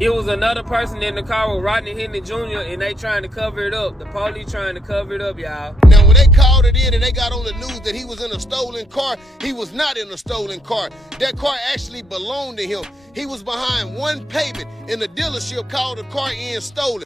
It was another person in the car with Rodney Hinton Jr. and they trying to cover it up. The police trying to cover it up, y'all. Now, when they called it in and they got on the news that he was in a stolen car, he was not in a stolen car. That car actually belonged to him. He was behind one pavement and the dealership called the car in stolen.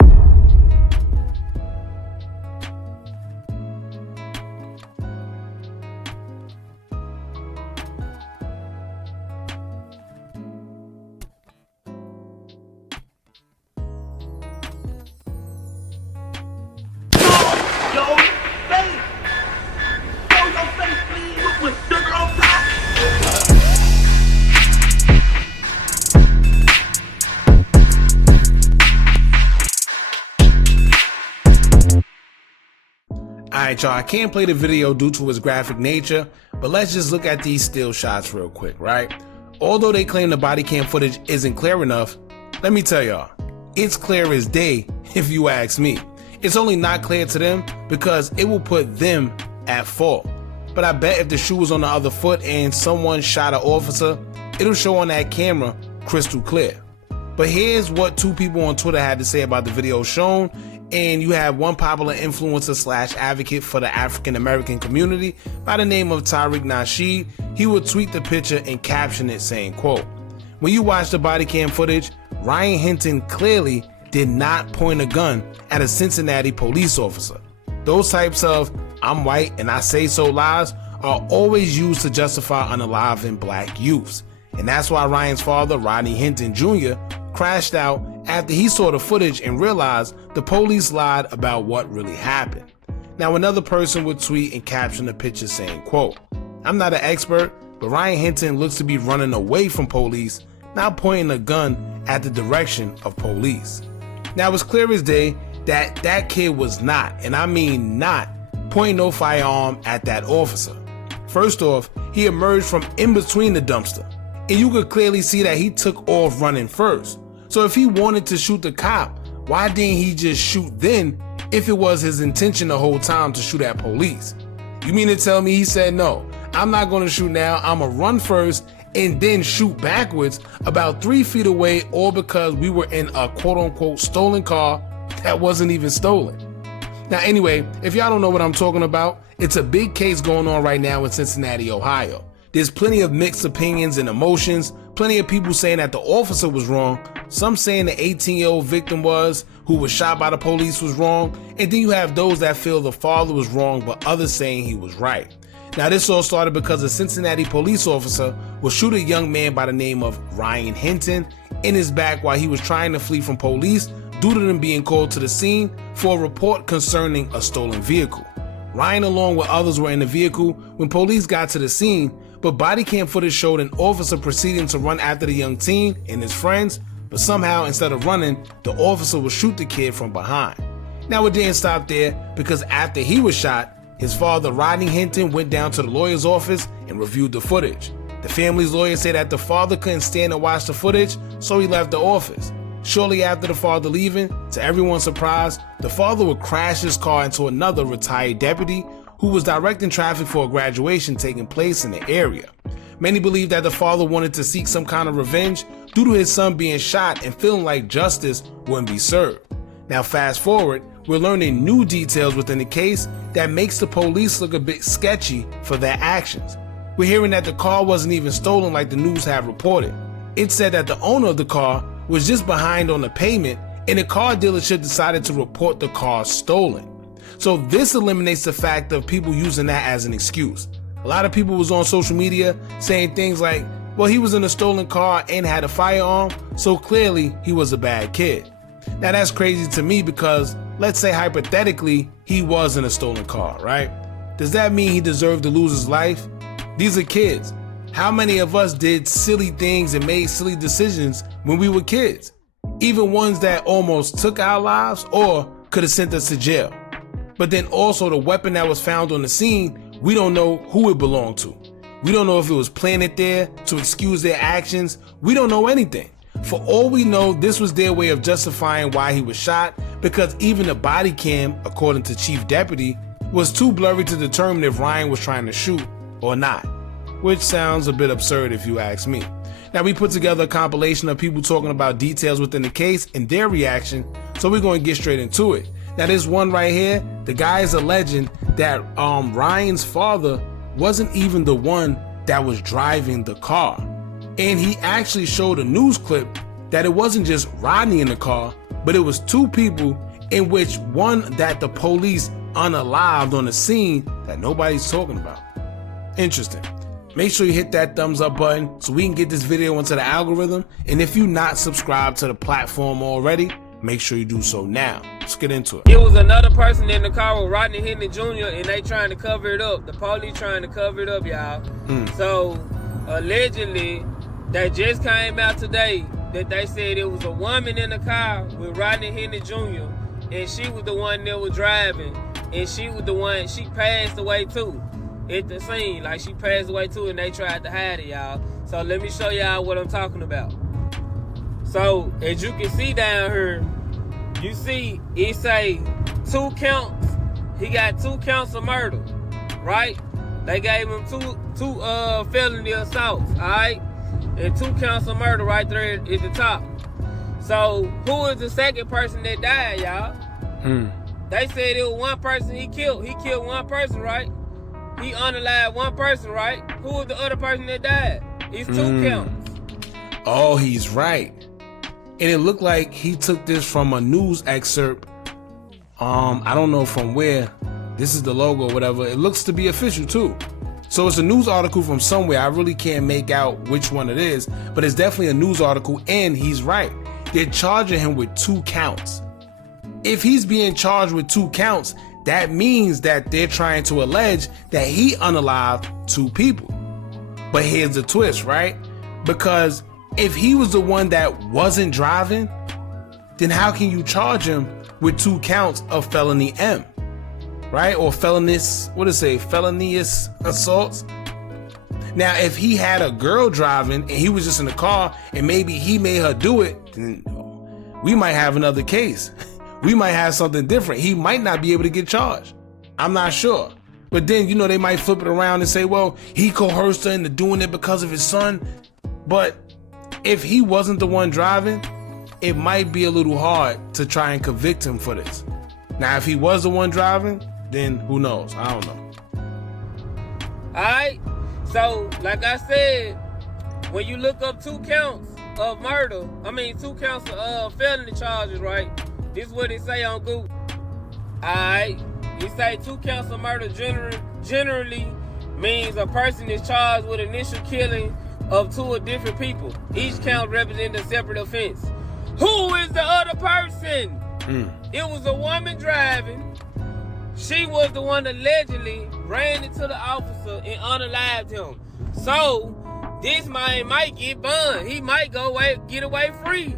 Alright y'all, I can't play the video due to its graphic nature, but let's just look at these still shots real quick, right? Although they claim the body cam footage isn't clear enough, let me tell y'all, it's clear as day if you ask me. It's only not clear to them because it will put them at fault. But I bet if the shoe was on the other foot and someone shot an officer, it'll show on that camera crystal clear. But here's what two people on Twitter had to say about the video shown, and you have one popular influencer / advocate for the African American community by the name of Tariq Nasheed. He would tweet the picture and caption it saying, quote, "When you watch the body cam footage, Ryan Hinton clearly did not point a gun at a Cincinnati police officer. Those types of 'I'm white and I say so' lies are always used to justify unaliving black youths. And that's why Ryan's father, Rodney Hinton Jr., crashed out after he saw the footage and realized the police lied about what really happened." Now another person would tweet and caption the picture saying, quote, "I'm not an expert, but Ryan Hinton looks to be running away from police, not pointing a gun at the direction of police." Now it's clear as day that that kid was not, and I mean not, pointing no firearm at that officer. First off, he emerged from in between the dumpster, and you could clearly see that he took off running first. So if he wanted to shoot the cop, why didn't he just shoot then if it was his intention the whole time to shoot at police? You mean to tell me he said, no, I'm not gonna shoot now, I'm gonna run first and then shoot backwards about 3 feet away, all because we were in a quote unquote stolen car that wasn't even stolen? Now anyway, if y'all don't know what I'm talking about, it's a big case going on right now in Cincinnati, Ohio. There's plenty of mixed opinions and emotions, plenty of people saying that the officer was wrong, some saying the 18-year-old victim who was shot by the police was wrong, and then you have those that feel the father was wrong but others saying he was right. Now this all started because a Cincinnati police officer would shoot a young man by the name of Ryan Hinton in his back while he was trying to flee from police due to them being called to the scene for a report concerning a stolen vehicle. Ryan along with others were in the vehicle when police got to the scene, but body cam footage showed an officer proceeding to run after the young teen and his friends, but somehow instead of running, the officer would shoot the kid from behind. Now it didn't stop there, because after he was shot, his father Rodney Hinton went down to the lawyer's office and reviewed the footage. The family's lawyer said that the father couldn't stand to watch the footage, so he left the office. Shortly after the father leaving, to everyone's surprise, the father would crash his car into another retired deputy who was directing traffic for a graduation taking place in the area. Many believe that the father wanted to seek some kind of revenge due to his son being shot and feeling like justice wouldn't be served. Now fast forward, we're learning new details within the case that makes the police look a bit sketchy for their actions. We're hearing that the car wasn't even stolen like the news have reported. It said that the owner of the car was just behind on the payment and the car dealership decided to report the car stolen. So this eliminates the fact of people using that as an excuse. A lot of people was on social media saying things like, well, he was in a stolen car and had a firearm, so clearly he was a bad kid. Now that's crazy to me because let's say hypothetically he was in a stolen car, right? Does that mean he deserved to lose his life? These are kids. How many of us did silly things and made silly decisions when we were kids? Even ones that almost took our lives or could have sent us to jail. But then also the weapon that was found on the scene, we don't know who it belonged to. We don't know if it was planted there to excuse their actions. We don't know anything. For all we know, this was their way of justifying why he was shot, because even the body cam, according to Chief Deputy, was too blurry to determine if Ryan was trying to shoot or not, which sounds a bit absurd if you ask me. Now, we put together a compilation of people talking about details within the case and their reaction, so we're going to get straight into it. Now, this one right here, the guy is alleging that Ryan's father wasn't even the one that was driving the car. And he actually showed a news clip that it wasn't just Rodney in the car, but it was two people, in which one that the police unalived on the scene that nobody's talking about. Interesting. Make sure you hit that thumbs up button so we can get this video into the algorithm. And if you're not subscribed to the platform already, make sure you do so now. Let's get into it. It was another person in the car with Rodney Hinton Jr. and they trying to cover it up. The police trying to cover it up, y'all. So allegedly, that just came out today that they said it was a woman in the car with Rodney Hinton Jr. and she was the one that was driving, and she was the one, she passed away too at the scene. Like, she passed away too, and they tried to hide it, y'all. So let me show y'all what I'm talking about. So as you can see down here, you see it say 2 counts. He got 2 counts of murder, right? They gave him two felony assaults, all right? And 2 counts of murder right there at the top. So who is the second person that died, y'all? They said it was one person he killed. He killed one person, right? He unalived one person, right? Who was the other person that died? It's 2 counts. Oh, he's right. And it looked like he took this from a news excerpt. I don't know from where. This is the logo or whatever. It looks to be official too. So it's a news article from somewhere. I really can't make out which one it is, but it's definitely a news article, and he's right. They're charging him with 2 counts. If he's being charged with 2 counts, that means that they're trying to allege that he unalived 2 people. But here's the twist, right? Because if he was the one that wasn't driving, then how can you charge him with 2 counts of felony M? Right? Or felonious, what does it say? Felonious assaults. Now, if he had a girl driving and he was just in the car and maybe he made her do it, then we might have another case. We might have something different. He might not be able to get charged. I'm not sure. But then, you know, they might flip it around and say, well, he coerced her into doing it because of his son. But if he wasn't the one driving, it might be a little hard to try and convict him for this. Now, if he was the one driving, then who knows? I don't know. Alright, so like I said, when you look up 2 counts of murder, 2 counts of felony charges, right? This is what it say on Google. Alright, it say 2 counts of murder generally means a person is charged with initial killing of 2 different people. Each count represents a separate offense. Who is the other person? It was a woman driving. She was the one that allegedly ran into the officer and unalived him. So this man might get burned. He might get away free.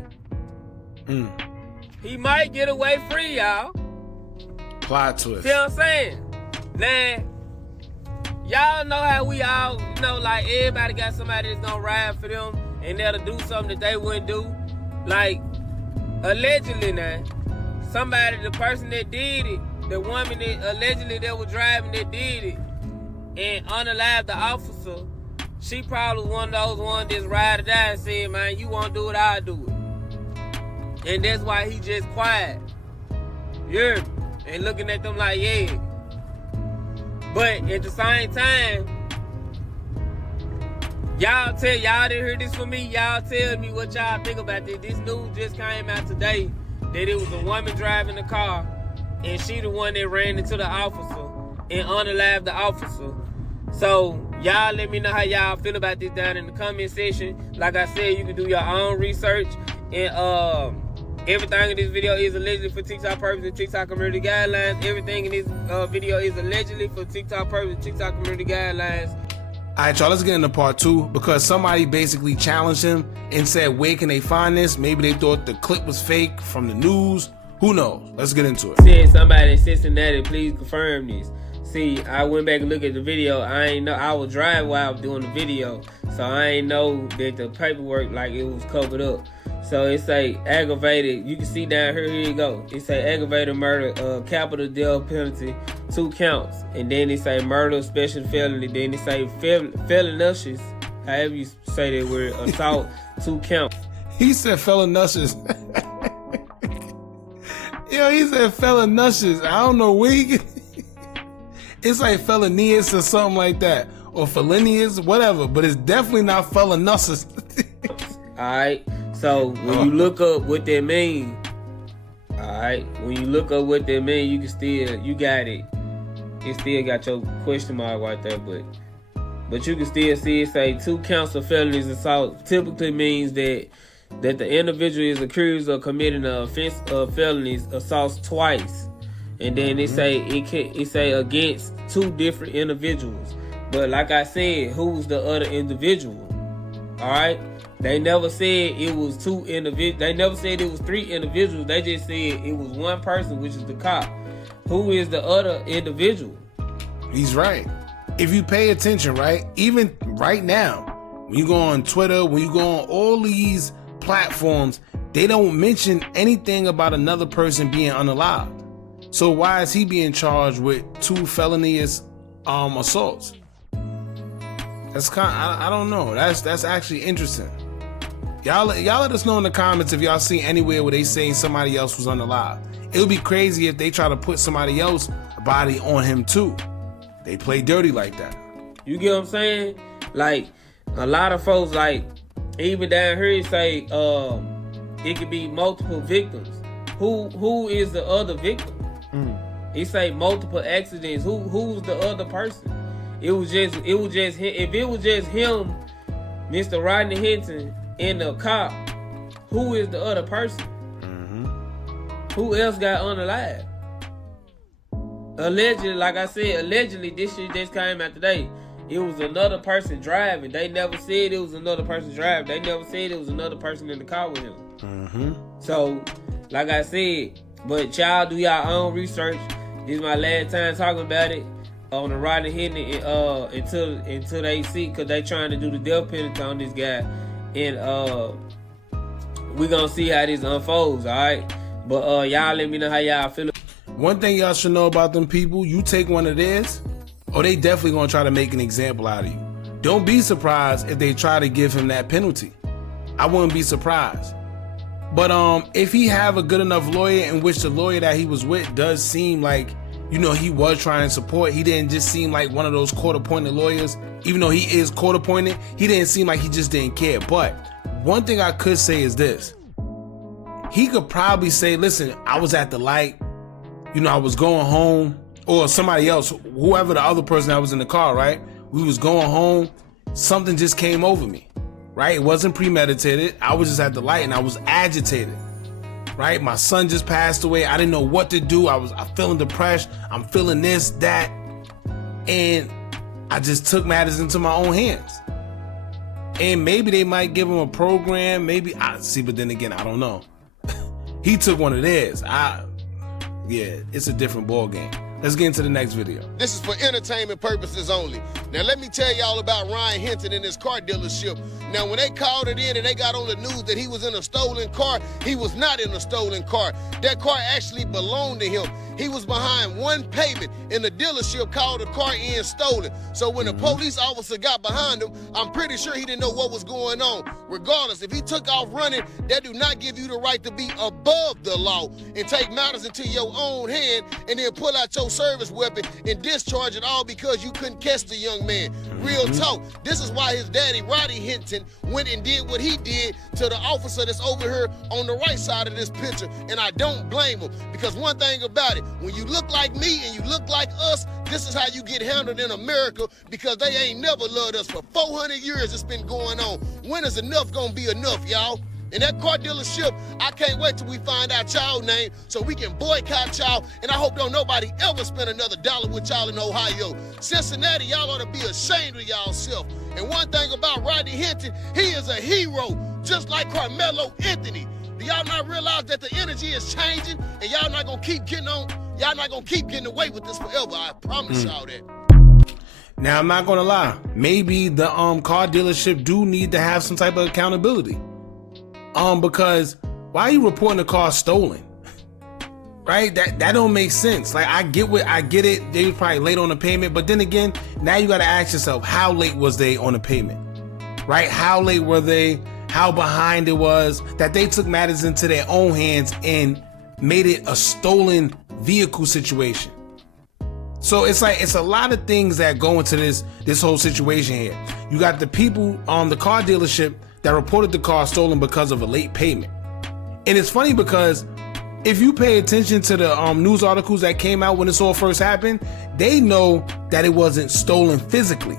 He might get away free, y'all. Plot twist. See what I'm saying? Now, y'all know how we all, like everybody got somebody that's gonna ride for them and that'll do something that they wouldn't do. Like, allegedly now, the person that did it, the woman that allegedly that was driving that did it and unalived the officer, she probably one of those ones that's ride or die and said, man, you won't do it, I'll do it. And that's why he just quiet. Yeah. And looking at them like, yeah. But at the same time, y'all didn't hear this from me. Y'all tell me what y'all think about this. This news just came out today that it was a woman driving the car and she the one that ran into the officer and unalived the officer. So y'all let me know how y'all feel about this down in the comment section. Like I said, you can do your own research, and everything in this video is allegedly for TikTok purposes and TikTok community guidelines. Everything in this video is allegedly for TikTok purposes and TikTok community guidelines. Alright, y'all, let's get into part 2, because somebody basically challenged him and said, where can they find this? Maybe they thought the clip was fake from the news. Who knows? Let's get into it. Said somebody in Cincinnati, please confirm this. See, I went back and looked at the video. I ain't know, I was driving while I was doing the video, so I ain't know that the paperwork, like, it was covered up. So it say aggravated. You can see down here. Here you go. It say aggravated murder, capital death penalty, 2 counts, and then it say murder, special felony. Then it say felonious however you say that word, assault 2 counts. He said felonushes. Yo, he said felonushes. I don't know where he it's like felonious or something like that. Or felonious, whatever. But it's definitely not felonusses. Alright, so when you look up what that mean, alright, when you look up what that mean, you can still, you got it. It still got your question mark right there, but you can still see it say 2 counts of felonies assault typically means that the individual is accused of committing an offense of felonies assaults twice, and then it say against 2 different individuals. But like I said, who's the other individual? All right, they never said it was 2 individuals. They never said it was 3 individuals. They just said it was 1 person, which is the cop. Who is the other individual? He's right. If you pay attention, right, even right now, when you go on Twitter, when you go on all these platforms, they don't mention anything about another person being unalived. So why is he being charged with 2 felonious assaults? That's I don't know. That's actually interesting. Y'all let us know in the comments if y'all see anywhere where they saying somebody else was unalived. It would be crazy if they try to put somebody else's body on him too. They play dirty like that. You get what I'm saying? Like, a lot of folks, like, even down here say it could be multiple victims. Who is the other victim? He say multiple accidents. Who's the other person? It was just him. If it was just him, Mr. Rodney Hinton, and the cop, who is the other person? Who else got unalive? Allegedly, like I said, allegedly this shit just came out today. It was another person driving. They never said it was another person driving. They never said it was another person in the car with him. So, like I said, but y'all do y'all own research. This is my last time talking about it on the Rodney Hinton until they see, because they trying to do the death penalty on this guy, and we gonna see how this unfolds. All right. But y'all let me know how y'all feel. One thing y'all should know about them people, you take one of theirs, or they definitely gonna try to make an example out of you. Don't be surprised if they try to give him that penalty. I wouldn't be surprised. But if he have a good enough lawyer, in which the lawyer that he was with does seem like, you know, he was trying to support, he didn't just seem like one of those court-appointed lawyers. Even though he is court-appointed, he didn't seem like he just didn't care. But one thing I could say is this. He could probably say, listen, I was at the light, you know, I was going home, or somebody else, whoever the other person that was in the car, right? We was going home, something just came over me, right? It wasn't premeditated. I was just at the light and I was agitated, right? My son just passed away. I didn't know what to do. I'm feeling depressed. I'm feeling this, that. And I just took matters into my own hands. And maybe they might give him a program. Maybe, but then again, I don't know. He took one of theirs. Yeah, it's a different ball game. Let's get into the next video. This is for entertainment purposes only. Now, let me tell y'all about Ryan Hinton and his car dealership. Now, when they called it in and they got on the news that he was in a stolen car, he was not in a stolen car. That car actually belonged to him. He was behind one pavement and the dealership called the car in stolen. So when the police officer got behind him, I'm pretty sure he didn't know what was going on. Regardless, if he took off running, that do not give you the right to be above the law and take matters into your own hand and then pull out your service weapon and discharge it all because you couldn't catch the young man. Real talk. This is why his daddy, Rodney Hinton, went and did what he did to the officer that's over here on the right side of this picture. And I don't blame him, because one thing about it, when you look like me and you look like us, this is how you get handled in America, because they ain't never loved us. For 400 years it's been going on. When is enough gonna be enough, y'all? And that car dealership, I can't wait till we find out y'all name so we can boycott y'all, and I hope don't nobody ever spend another dollar with y'all in Ohio. Cincinnati, y'all ought to be ashamed of y'all self. And one thing about Rodney Hinton, he is a hero, just like Carmelo Anthony. Do y'all not realize that the energy is changing, and y'all not gonna keep getting on, y'all not gonna keep getting away with this forever? I promise y'all that. Now, I'm not gonna lie. Maybe the car dealership do need to have some type of accountability. Because why are you reporting the car stolen? Right? That don't make sense. Like, I get it. They was probably late on the payment, but then again, now you gotta ask yourself, how late was they on the payment? right? How late were they? How behind it was, that they took matters into their own hands and made it a stolen vehicle situation. So it's like, it's a lot of things that go into this whole situation here. You got the people on the car dealership that reported the car stolen because of a late payment. And it's funny because if you pay attention to the news articles that came out when this all first happened, they know that it wasn't stolen physically.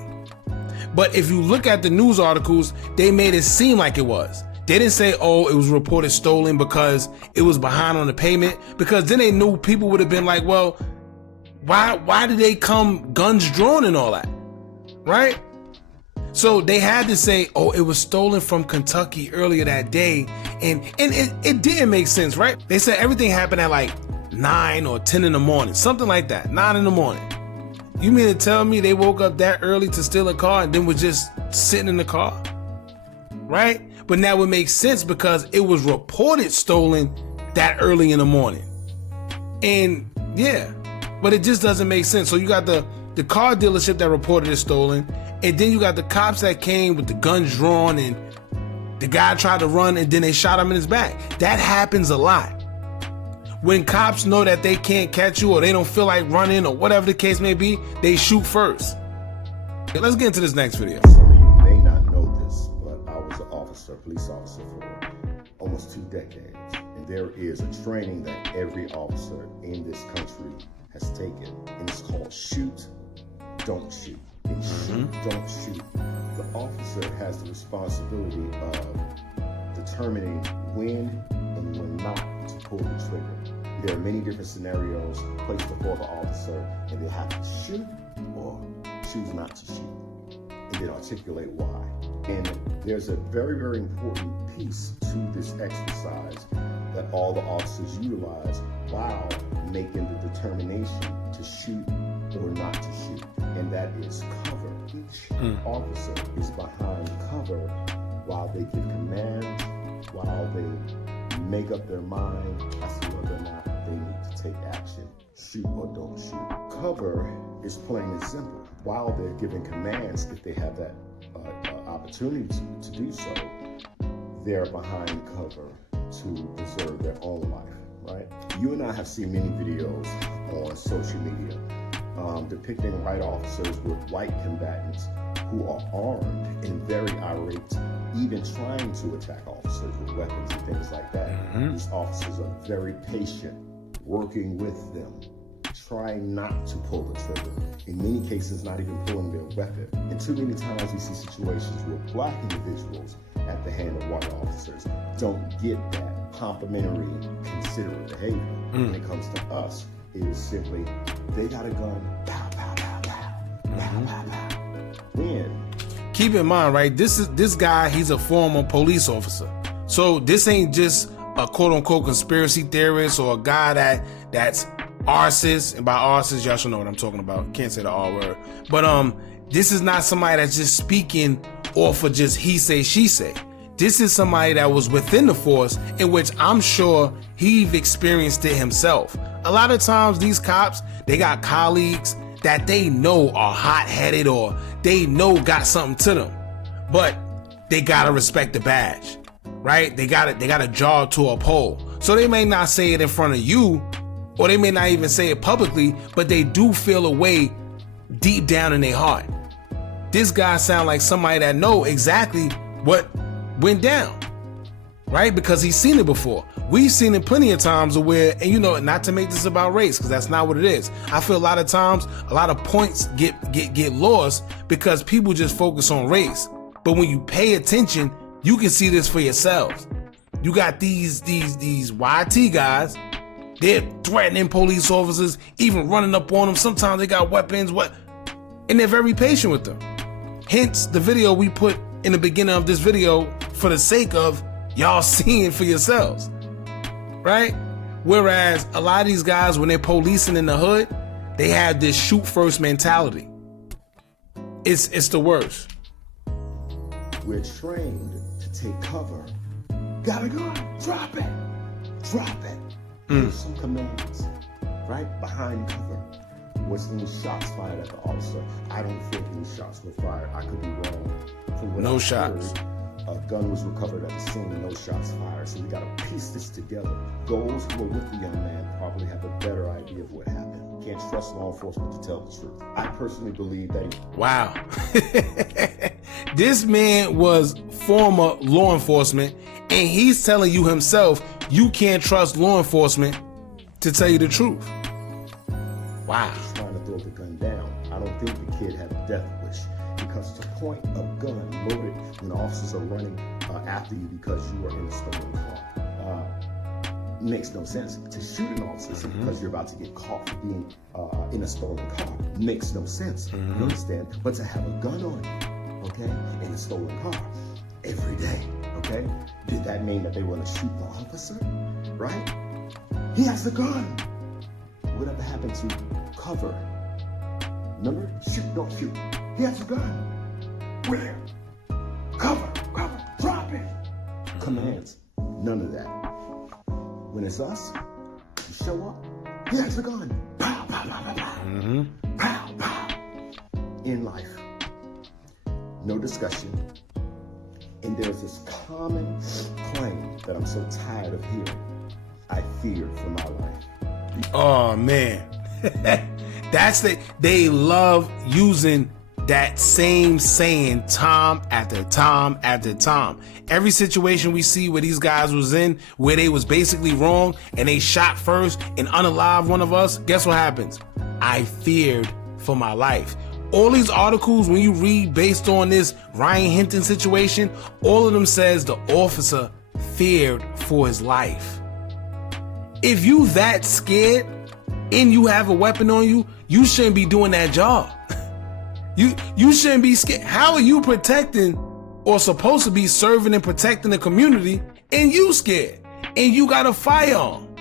But if you look at the news articles, they made it seem like it was. They didn't say, oh, it was reported stolen because it was behind on the payment, because then they knew people would have been like, well, why did they come guns drawn and all that, right? So they had to say, oh, it was stolen from Kentucky earlier that day. And it didn't make sense, right? They said everything happened at like 9 or 10 in the morning, something like that, 9 in the morning. You mean to tell me they woke up that early to steal a car and then was just sitting in the car, right? But now it makes sense because it was reported stolen that early in the morning. And yeah, but it just doesn't make sense. So you got the car dealership that reported it stolen, and then you got the cops that came with the guns drawn, and the guy tried to run and then they shot him in his back. That happens a lot. When cops know that they can't catch you or they don't feel like running or whatever the case may be, they shoot first. Okay, let's get into this next video. Some of you may not know this, but I was an officer, police officer for almost 2 decades. And there is a training that every officer in this country has taken, and it's called shoot, don't shoot. And shoot, don't shoot. The officer has the responsibility of determining when and when not to pull the trigger. There are many different scenarios placed before the officer, and they have to shoot or choose not to shoot, and then articulate why. And there's a very, very important piece to this exercise that all the officers utilize while making the determination to shoot or not to shoot, and that is cover. Each officer is behind cover while they give commands, while they make up their mind as to whether or not they need to take action, shoot or don't shoot. Cover is plain and simple. While they're giving commands, if they have that opportunity to do so, they're behind cover to preserve their own life, right? You and I have seen many videos on social media depicting white officers with white combatants who are armed and very irate, even trying to attack officers with weapons and things like that. These officers are very patient, working with them, trying not to pull the trigger. In many cases, not even pulling their weapon. And too many times we see situations where black individuals at the hand of white officers don't get that complimentary, considerate behavior. When it comes to us, it is simply, they got a gun, pow, pow, pow, pow, pow, pow, pow. When? Keep in mind, right, this guy, he's a former police officer. So this ain't just a quote-unquote conspiracy theorist or a guy that's arsist. And by arsist, y'all should know what I'm talking about. Can't say the R word. But this is not somebody that's just speaking off of just he say, she say. This is somebody that was within the force, in which I'm sure he've experienced it himself. A lot of times these cops, they got colleagues that they know are hot-headed or they know got something to them, but they gotta respect the badge, right? They got a job to uphold. So they may not say it in front of you, or they may not even say it publicly, but they do feel a way deep down in their heart. This guy sound like somebody that know exactly what went down, right? Because he's seen it before. We've seen it plenty of times where, and you know, not to make this about race, because that's not what it is. I feel a lot of times, a lot of points get lost because people just focus on race. But when you pay attention, you can see this for yourselves. You got these YT guys, they're threatening police officers, even running up on them. Sometimes they got weapons, and they're very patient with them. Hence the video we put in the beginning of this video for the sake of y'all seeing for yourselves, right? Whereas a lot of these guys, when they're policing in the hood, they have this shoot first mentality. It's the worst. We're trained to take cover. Got a gun, drop it, drop it. There's some commands, right? Behind cover. Was any shots fired at the officer? I don't think any shots were fired. I could be wrong. From what No I shots. heard, a gun was recovered at the scene, no shots fired. So we got to piece this together. Those who were with the young man probably have a better idea of what happened. Can't trust law enforcement to tell the truth. I personally believe that Wow. This man was former law enforcement, and he's telling you himself you can't trust law enforcement to tell you the truth. Wow. he's trying to throw the gun down. I don't think the kid had a death wish, because to point a gun loaded when officers are running after you because you are in a stolen car makes no sense. To shoot an officer because you're about to get caught for being in a stolen car makes no sense. You understand? But to have a gun on you, okay, in a stolen car every day, okay, did that mean that they were going to shoot the officer? Right? He has a gun. Whatever happened to cover? Remember? Shoot, don't shoot. He has a gun. Where? Cover, drop it. Commands. None of that. When it's us, you show up, he has a gun. Pow, pow, pow, pow, pow. Pow, pow. In life, no discussion. And there's this common claim that I'm so tired of hearing. I fear for my life. Oh man. They love using that same saying time after time after time. Every situation we see where these guys was in, where they was basically wrong and they shot first and unalive one of us, guess what happens? I feared for my life. All these articles, when you read based on this Ryan Hinton situation, all of them says the officer feared for his life. If you that scared and you have a weapon on you, you shouldn't be doing that job. You shouldn't be scared. How are you protecting or supposed to be serving and protecting the community and you scared and you got a firearm?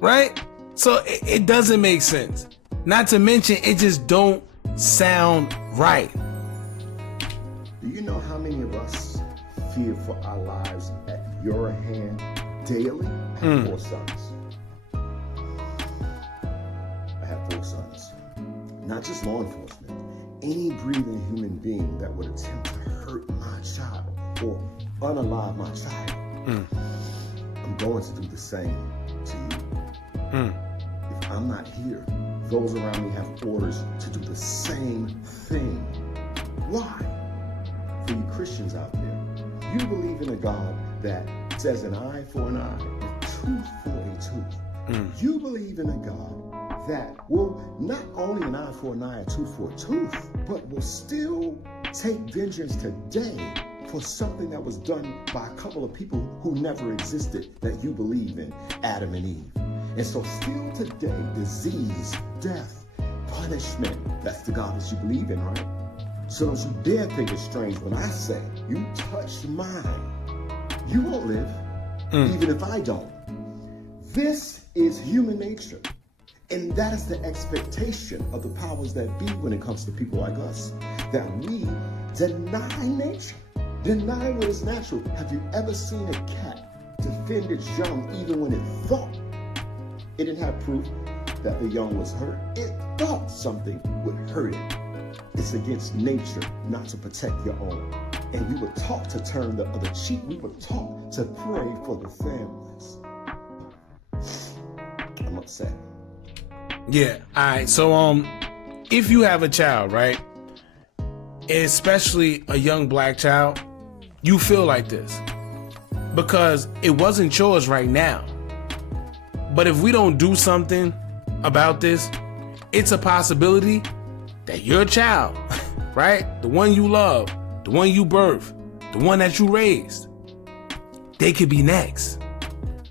Right? So it doesn't make sense. Not to mention, it just don't sound right. Do you know how many of us fear for our lives at your hand daily? I have 4 sons. I have 4 sons. Not just law enforcement. Any breathing human being that would attempt to hurt my child or unalive my child, I'm going to do the same to you. If I'm not here, those around me have orders to do the same thing. Why? For you Christians out there, you believe in a God that says an eye for an eye, a tooth for a tooth. You believe in a God that will not only an eye for an eye, a tooth for a tooth, but will still take vengeance today for something that was done by a couple of people who never existed that you believe in, Adam and Eve. And so still today, disease, death, punishment, that's the God that you believe in, right? So don't you dare think it's strange when I say, you touch mine, you won't live, even if I don't. This is human nature. And that is the expectation of the powers that be when it comes to people like us, that we deny nature, deny what is natural. Have you ever seen a cat defend its young even when it thought it didn't have proof that the young was hurt? It thought something would hurt it. It's against nature not to protect your own. And we were taught to turn the other cheek. We were taught to pray for the families. I'm upset. Yeah, all right. So, if you have a child, right, especially a young black child, you feel like this because it wasn't yours right now. But if we don't do something about this, it's a possibility that your child, right, the one you love, the one you birthed, the one that you raised, they could be next.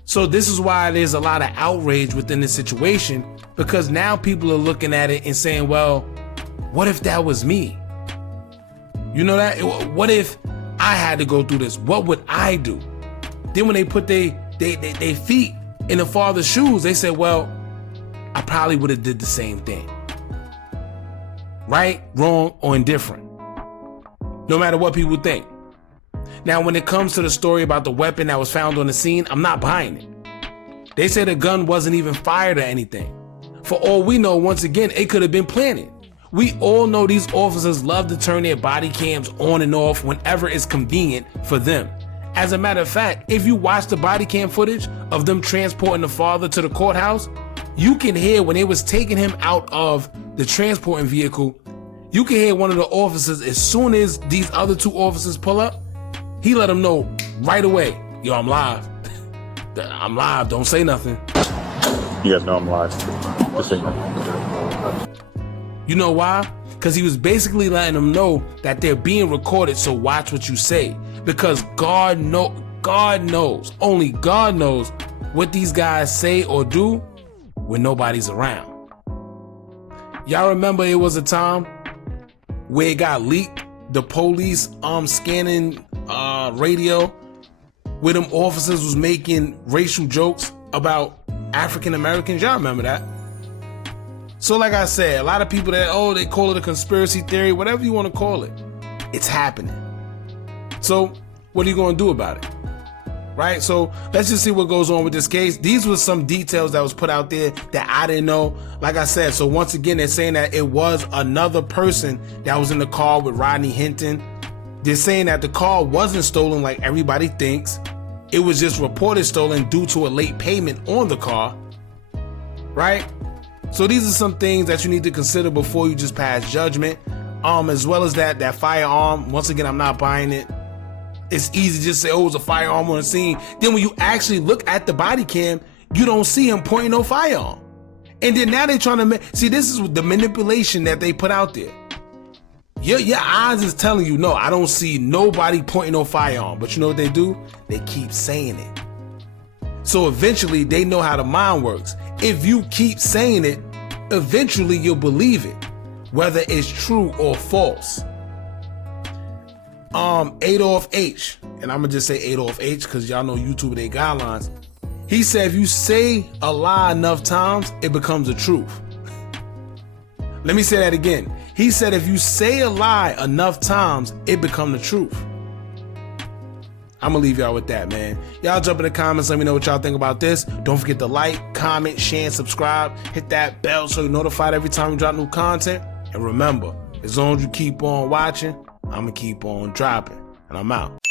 So this is why there's a lot of outrage within this situation, because now people are looking at it and saying, well, what if that was me? You know that? What if I had to go through this? What would I do? Then when they put their feet in the father's shoes, they said, well, I probably would have did the same thing. Right, wrong, or indifferent. No matter what people think. Now, when it comes to the story about the weapon that was found on the scene, I'm not buying it. They said the gun wasn't even fired or anything. For all we know, once again, it could have been planted. We all know these officers love to turn their body cams on and off whenever it's convenient for them. As a matter of fact, if you watch the body cam footage of them transporting the father to the courthouse, you can hear when they was taking him out of the transporting vehicle, you can hear one of the officers, as soon as these other two officers pull up, he let them know right away, yo, I'm live. I'm live, don't say nothing. You guys know I'm live. Just say nothing. You know why? Because he was basically letting them know that they're being recorded, so watch what you say. Because God knows, only God knows what these guys say or do when nobody's around. Y'all remember it was a time where it got leaked, the police scanning radio, where them officers was making racial jokes about African Americans? Y'all remember that? So like I said, a lot of people that, they call it a conspiracy theory, whatever you want to call it, it's happening. So what are you going to do about it? Right? So let's just see what goes on with this case. These were some details that was put out there that I didn't know. Like I said, so once again, they're saying that it was another person that was in the car with Rodney Hinton. They're saying that the car wasn't stolen like everybody thinks. It was just reported stolen due to a late payment on the car. Right? So these are some things that you need to consider before you just pass judgment. As well as that firearm. Once again, I'm not buying it. It's easy to just say, it's a firearm on the scene. Then when you actually look at the body cam, you don't see him pointing no firearm. And then now they're trying to see, this is the manipulation that they put out there. Your eyes is telling you, no, I don't see nobody pointing no firearm. But you know what they do? They keep saying it. So eventually they know how the mind works. If you keep saying it, eventually you'll believe it, whether it's true or false. Adolf H, and I'm gonna just say Adolf H because y'all know YouTube, they guidelines. He said if you say a lie enough times, it becomes a truth. Let me say that again. He said if you say a lie enough times, it becomes the truth. I'm gonna leave y'all with that, man. Y'all jump in the comments, let me know what y'all think about this. Don't forget to like, comment, share, and subscribe. Hit that bell so you're notified every time we drop new content. And remember, as long as you keep on watching, I'm gonna keep on dropping. And I'm out.